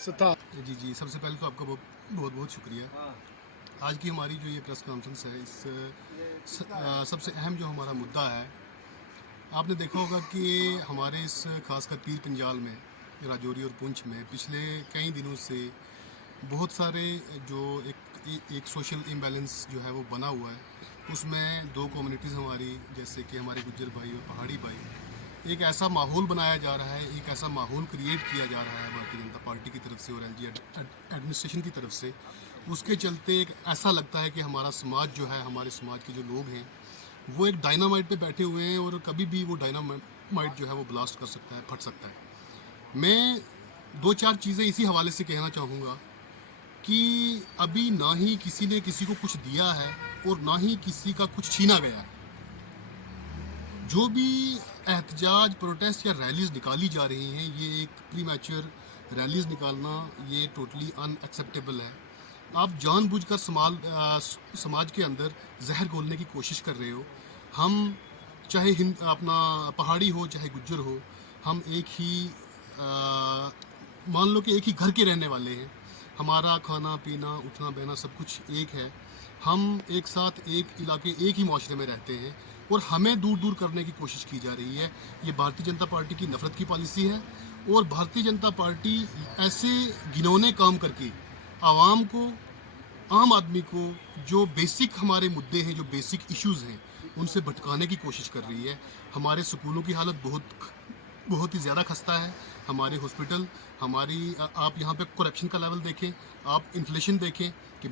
सता। जी जी, सबसे पहले तो आपका बहुत बहुत बहुत शुक्रिया। आज की हमारी जो ये प्रेस कॉन्फ्रेंस है, सबसे अहम जो हमारा मुद्दा है, आपने देखा होगा कि हमारे इस खासकर पीर पंजाल में, राजौरी और पुंछ में पिछले कई दिनों से बहुत सारे जो एक सोशल इम्बैलेंस जो है वो बना हुआ है। उसमें दो कम्युनिटीज़ हमारी, जैसे कि हमारे गुज्जर भाई और पहाड़ी भाई, एक ऐसा माहौल बनाया जा रहा है, एक ऐसा माहौल क्रिएट किया जा रहा है भारतीय जनता पार्टी की तरफ से और एलजी एडमिनिस्ट्रेशन की तरफ से। उसके चलते एक ऐसा लगता है कि हमारा समाज जो है, हमारे समाज के जो लोग हैं, वो एक डायनामाइट पे बैठे हुए हैं और कभी भी वो डायनामाइट जो है वो ब्लास्ट कर सकता है, फट सकता है। मैं दो चार चीज़ें इसी हवाले से कहना चाहूँगा कि अभी ना ही किसी ने किसी को कुछ दिया है और ना ही किसी का कुछ छीना गया है। जो भी एहतजाज, प्रोटेस्ट या रैलीज निकाली जा रही हैं, ये एक प्री मैच्योर रैलीज निकालना ये टोटली अनएक्सेप्टेबल है। आप जानबूझकर समाज के अंदर जहर घोलने की कोशिश कर रहे हो। हम चाहे अपना पहाड़ी हो चाहे गुज्जर हो, हम एक ही मान लो कि एक ही घर के रहने वाले हैं। हमारा खाना पीना उठना बहना सब कुछ एक है। हम एक साथ एक इलाके एक ही माशरे में रहते हैं और हमें दूर दूर करने की कोशिश की जा रही है। ये भारतीय जनता पार्टी की नफरत की पॉलिसी है और भारतीय जनता पार्टी ऐसे घिनौने काम करके आवाम को, आम आदमी को, जो बेसिक हमारे मुद्दे हैं, जो बेसिक इश्यूज़ हैं, उनसे भटकाने की कोशिश कर रही है। हमारे स्कूलों की हालत बहुत ही ज़्यादा खस्ता है। हमारे हॉस्पिटल, आप यहाँ पे करप्शन का लेवल देखें, आप इन्फ्लेशन देखें कि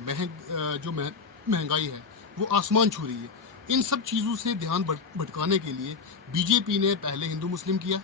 महंगाई है वो आसमान छू रही है। इन सब चीज़ों से ध्यान भटकाने के लिए बीजेपी ने पहले हिंदू मुस्लिम किया,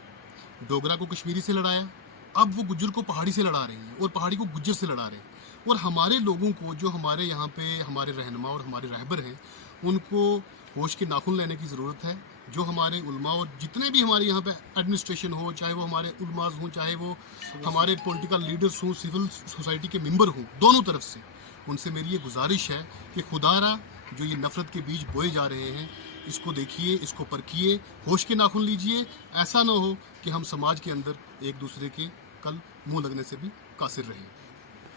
डोगरा को कश्मीरी से लड़ाया, अब वो गुज्जर को पहाड़ी से लड़ा रहे हैं और पहाड़ी को गुज्जर से लड़ा रहे हैं। और हमारे लोगों को, जो हमारे यहाँ पे हमारे रहनुमा और हमारे रहबर हैं, उनको होश के नाखून लेने की ज़रूरत है। जो हमारे उल्मा और जितने भी हमारे यहाँ पे एडमिनिस्ट्रेशन हो, चाहे वो हमारे उल्माज हों, चाहे वो हमारे पॉलिटिकल लीडर्स हों, सिविल सोसाइटी के मेंबर हों, दोनों तरफ से उनसे मेरी ये गुजारिश है कि खुदारा जो ये नफ़रत के बीज बोए जा रहे हैं, इसको देखिए, इसको परखिए, होश के नाखून लीजिए। ऐसा ना हो कि हम समाज के अंदर एक दूसरे के कल मुंह लगने से भी कासिर रहें।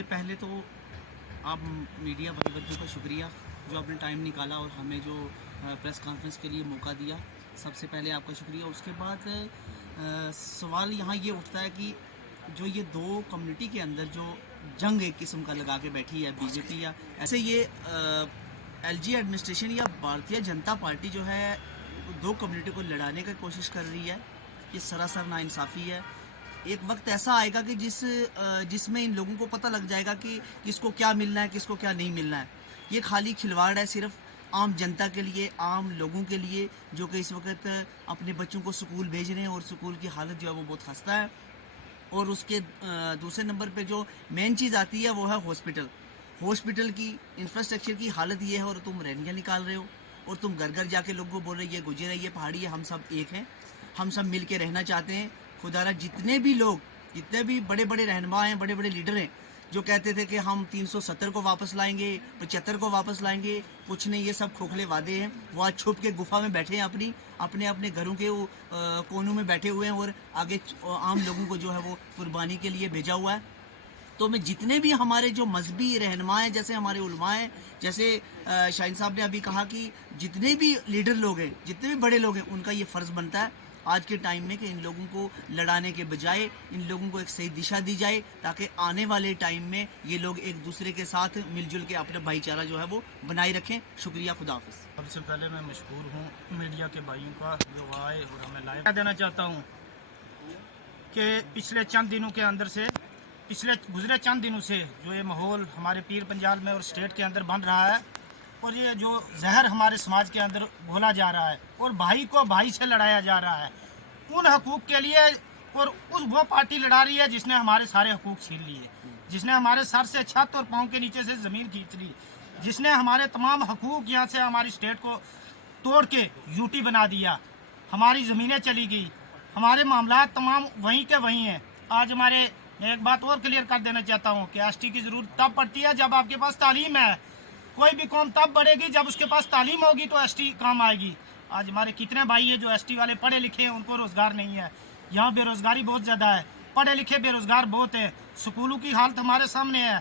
पहले तो आप मीडिया भाई बच्चों का शुक्रिया जो आपने टाइम निकाला और हमें जो प्रेस कॉन्फ्रेंस के लिए मौका दिया, सबसे पहले आपका शुक्रिया। उसके बाद सवाल यहाँ ये उठता है कि जो ये दो कम्युनिटी के अंदर जो जंग एक किस्म का लगा के बैठी है बीजेपी, या ऐसे ये एलजी एडमिनिस्ट्रेशन या भारतीय जनता पार्टी जो है दो कम्युनिटी को लड़ाने की कोशिश कर रही है, ये सरासर नाइंसाफ़ी है। एक वक्त ऐसा आएगा कि जिसमें इन लोगों को पता लग जाएगा कि किसको क्या मिलना है, किसको क्या नहीं मिलना है। ये खाली खिलवाड़ है सिर्फ आम जनता के लिए, आम लोगों के लिए, जो कि इस वक्त अपने बच्चों को स्कूल भेज रहे हैं और स्कूल की हालत जो है वो बहुत खस्ता है। और उसके दूसरे नंबर पे जो मेन चीज़ आती है वो है हॉस्पिटल की इंफ्रास्ट्रक्चर की हालत ये है। और तुम रैलियाँ निकाल रहे हो और तुम घर घर जाके लोगों को बोल रहे ये गुजर है, ये पहाड़ी है, हम सब एक हैं, हम सब मिल के रहना चाहते हैं। खुदारा जितने भी लोग, जितने भी बड़े बड़े रहनुमा हैं, बड़े बड़े लीडर हैं, जो कहते थे कि हम 370 को वापस लाएंगे, 75 को वापस लाएंगे, कुछ नहीं, ये सब खोखले वादे हैं। वो आज छुप के गुफा में बैठे हैं, अपने अपने घरों के कोनों में बैठे हुए हैं और आगे आम लोगों को जो है वो कुर्बानी के लिए भेजा हुआ है। तो मैं जितने भी हमारे जो मजहबी रहनुमा हैं, जैसे हमारे उलमा हैं, जैसे शाहीन साहब ने अभी कहा कि जितने भी लीडर लोग हैं, जितने भी बड़े लोग हैं, उनका ये फ़र्ज़ बनता है आज के टाइम में कि इन लोगों को लड़ाने के बजाय इन लोगों को एक सही दिशा दी जाए, ताकि आने वाले टाइम में ये लोग एक दूसरे के साथ मिलजुल के अपना भाईचारा जो है वो बनाए रखें। शुक्रिया, खुदा हाफिज़। सबसे पहले मैं मशकूर हूँ मीडिया के भाइयों का जो आए और हमें लाइव देना चाहता हूँ कि पिछले गुजरे चंद दिनों से जो ये माहौल हमारे पीर पंजाल में और स्टेट के अंदर बन रहा है और ये जो जहर हमारे समाज के अंदर घोला जा रहा है और भाई को भाई से लड़ाया जा रहा है उन हकूक़ के लिए, और वो पार्टी लड़ा रही है जिसने हमारे सारे हकूक़ छीन लिए, जिसने हमारे सर से छत और पाँव के नीचे से ज़मीन खींच ली, जिसने हमारे तमाम हकूक़ यहाँ से हमारी स्टेट को तोड़ के यूटी बना दिया। हमारी ज़मीनें चली गई, हमारे मामला तमाम वहीं के वहीं हैं। आज मैं एक बात और क्लियर कर देना चाहता हूँ कि एसटी की ज़रूरत तब पड़ती है जब आपके पास तालीम है। कोई भी कौम तब बढ़ेगी जब उसके पास तालीम होगी तो एसटी काम आएगी। आज हमारे कितने भाई हैं जो एसटी वाले पढ़े लिखे हैं, उनको रोज़गार नहीं है। यहाँ बेरोज़गारी बहुत ज़्यादा है। पढ़े लिखे बेरोजगार बहुत हैं। स्कूलों की हालत हमारे सामने है।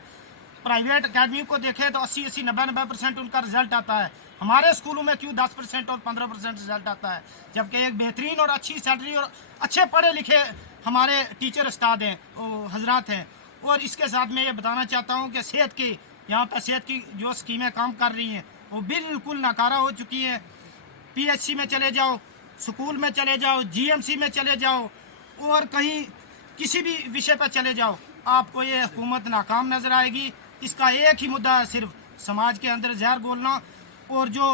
प्राइवेट अकेडमी को देखें तो 80-80, 90-90% उनका रिजल्ट आता है। हमारे स्कूलों में क्यों 10% और 15% रिजल्ट आता है, जबकि एक बेहतरीन और अच्छी सैलरी और अच्छे पढ़े लिखे हमारे टीचर उस्ताद हैं, हजरात हैं। और इसके साथ मैं ये बताना चाहता हूँ कि सेहत की यहाँ पर सेहत की जो स्कीमें काम कर रही हैं वो बिल्कुल नाकारा हो चुकी हैं। PHC में चले जाओ, स्कूल में चले जाओ, GMC में चले जाओ और कहीं किसी भी विषय पर चले जाओ, आपको ये हुकूमत नाकाम नजर आएगी। इसका एक ही मुद्दा है, सिर्फ समाज के अंदर जहर घोलना और जो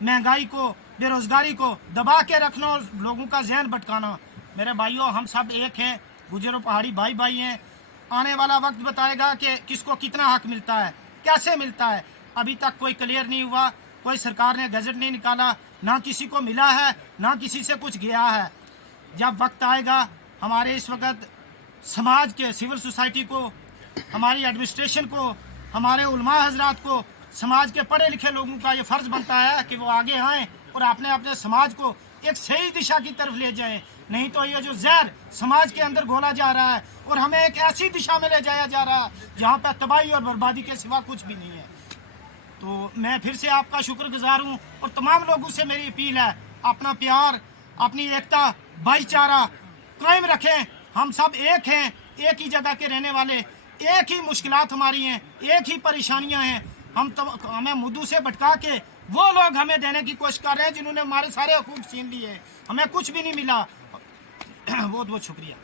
महंगाई को, बेरोजगारी को दबा के रखना और लोगों का जहन भटकाना। मेरे भाइयों, हम सब एक हैं, गुजर पहाड़ी भाई भाई हैं। आने वाला वक्त बताएगा कि किसको कितना हक मिलता है, कैसे मिलता है। अभी तक कोई क्लियर नहीं हुआ, कोई सरकार ने गजट नहीं निकाला, ना किसी को मिला है, ना किसी से कुछ गया है। जब वक्त आएगा, हमारे इस वक्त समाज के, सिविल सोसाइटी को, हमारी एडमिनिस्ट्रेशन को, हमारे उलमा हजरात को, समाज के पढ़े लिखे लोगों का ये फ़र्ज़ बनता है कि वो आगे आएँ और अपने अपने समाज को एक सही दिशा की तरफ ले जाएं। नहीं तो ये जो जहर समाज के अंदर घोला जा रहा है और हमें एक ऐसी दिशा में ले जाया जा रहा है जहाँ पर तबाही और बर्बादी के सिवा कुछ भी नहीं है। तो मैं फिर से आपका शुक्रगुजार हूँ और तमाम लोगों से मेरी अपील है, अपना प्यार, अपनी एकता, भाईचारा कायम रखें। हम सब एक हैं, एक ही जगह के रहने वाले, एक ही मुश्किलात हमारी हैं, एक ही परेशानियां हैं। हमें मुद्दों से भटका के वो लोग हमें देने की कोशिश कर रहे हैं जिन्होंने हमारे सारे हकूक छीन लिए। हमें कुछ भी नहीं मिला। बहुत बहुत शुक्रिया।